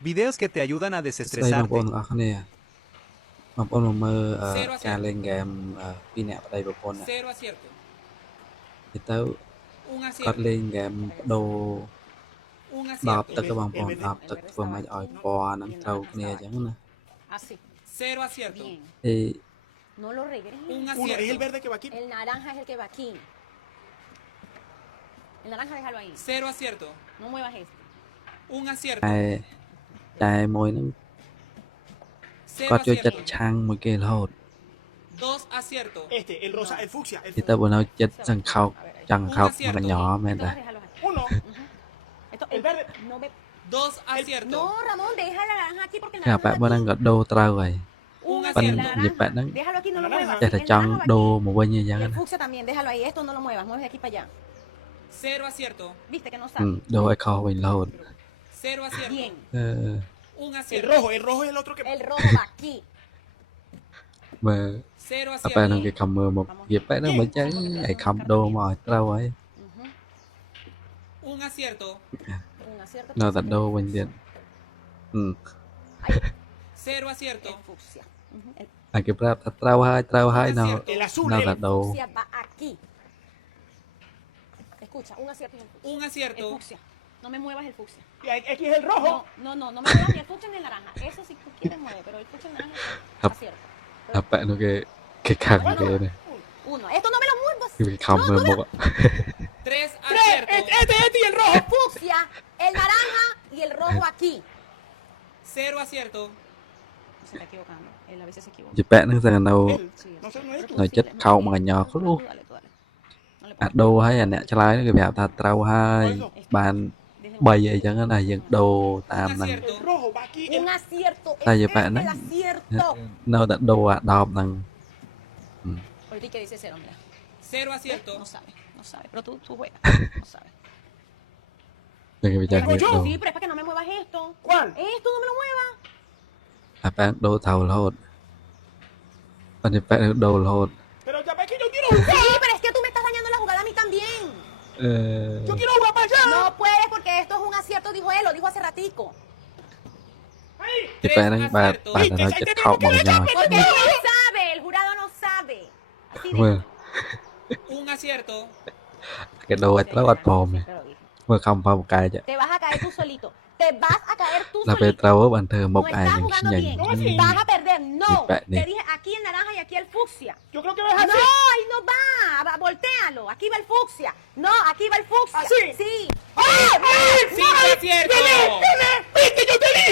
Videos que te ayudan a ស្ដីបងប្អូន desestresarte. ទាំងអស់គ្នាបងប្អូនមកមើល Cero ការ acierto. លេងហ្គេមពីរនាក់ប្តីប្រពន្ធ Cero acierto. នេះទៅ Un គាត់ acierto. លេងហ្គេមបដូរ Un ដប acierto. ទឹកបងប្អូន verde. ដបទឹកធ្វើមិនឲ្យពណ៌ហ្នឹងត្រូវគ្នាអញ្ចឹងណា Así. Cero acierto. Bien. ហើយ No lo regreses. Un Uno, es el acierto. verde que va aquí. El naranja es el que va aquí. El naranja déjalo ahí. Cero acierto. No muevas este. Un តែ acierto. តែមួយហ្នឹង Cero គាត់ចូលចិត្ត acierto. ឆាំងមួយគេរហូត Dos acierto. Este, el rosa, el fucsia. El នេះទៅ fucsia. បើនៅចិត្តចង្ខោកចង្ខោកមកកញ្ញោមែន Estos តា déjalos ahí. Uno, Ujú. Esto, el verde. No me. Dos acierto. No, Ramón, deja la naranja aquí porque el គេអា naranja ប៉ែ va មើលហ្នឹង aquí. ក៏ដូរត្រូវហើយ Un Pero acierto. niña La ប៉ែហ្នឹង naranja. Déjalo aquí, no lo La muevas. naranja. តែតែ El ចង់ naranja va ដូរ aquí. មកវិញអញ្ចឹង Y el ណា fucsia también, déjalo ahí. Esto no lo muevas, mueve de aquí para allá. Cero acierto. Viste que no ហឹម sabe. ដូរឲ្យខុសវិញរហូត Cero acierto. Bien. អឺ Un El acierto. rojo es el otro que. El rojo va aquí. មើល Cero អាប៉ែ acierto. ហ្នឹងគេខំមើលមកវាប៉ែហ្នឹងមិនចឹងឲ្យខំដូរមកឲ្យត្រូវហើយ Ujú. Un acierto. Un acierto. នៅតែដូរវិញទៀតហឹម Ahí. Cero acierto. El fucsia. Ujú. El ហើយគេប្រាប់ថាត្រូវហើយនៅ El azul, នៅ el. តែដូរ fucsia va aquí. Escucha, un acierto y un fucsia. Un El acierto. fucsia. No me muevas el fucsia. Y aquí es el rojo. No me muevas ni el fucsia ni el naranja. Eso si tú quieres mueve, pero el fucsia y el naranja Hap. acierto. អាប៉ែហ្នឹងគេខាងគេនេះ Uno. Esto no me lo muevas. គេខំមើលមុខ Tres Tres, acierto. este y el rojo. El fucsia, el naranja y el rojo aquí. Cero acierto. Se está equivocando. Él a veces se equivoca. ជាប៉ែហ្នឹងស្អានៅ Él. Sí, No sé, no es tú. នៅចិត្តខោកមកកញ្ញោខ្លួន Tú dale, tú dale. No le អា pongas. ដូរហើយអាអ្នកឆ្លើយហ្នឹងគេប្រាប់ថាត្រូវហើយបាន Déjenlo. 3អីចឹងណាយើងដូរតាម Un ហ្នឹង acierto. El rojo va aquí. Un acierto. Ay, Es ya, pa, este ¿no? el acierto. នៅតែដូរអា10ហ្នឹង Ahorita que dice cero, mira. Cero acierto. No sabe, no sabe. Pero tú juegas. No sabe. គេវិចារ Tengo នេះ yo. ដូរ Sí, pero es para que no me muevas esto. ¿Cuál? Esto no me lo muevas. អាប៉ែដូរត្រូវរហូតប៉ុន្តែប៉ែដូររហូត Pero ya ves que yo quiero jugar. Sí, pero es que tú me estás dañando la jugada a mí también. អឺ Yo quiero jugar para allá. No puedes porque esto es un acierto, dijo él, lo dijo hace ratico. Ahí. ទីប៉ែហ្នឹងបាទ acierto. បាទនៅចិត្តខោកមកកញ្ញោ Porque él no sabe, el jurado no sabe. Así មើល Un acierto. គេដូរឲ្យត្រូវអត់ព្រមទេមើលខំប៉ាបកាយចា Te vas a caer tú solito. Te vas a caer tú ដល់ពេល solito. ត្រូវបានធ្វើមុខ No ឯង estás នឹង jugando ញ៉ាញ់ bien. Vas a perder. No. Dipane. Te dije aquí el naranja y aquí el fucsia. Yo creo que ves así. No, ahí no va. Voltéalo. Aquí va el fucsia. No, aquí va el fucsia. ¿Así? Sí. ¡Ah! ¡Ah! Cinco acierto. ¡Viste! ¡Yo te dije!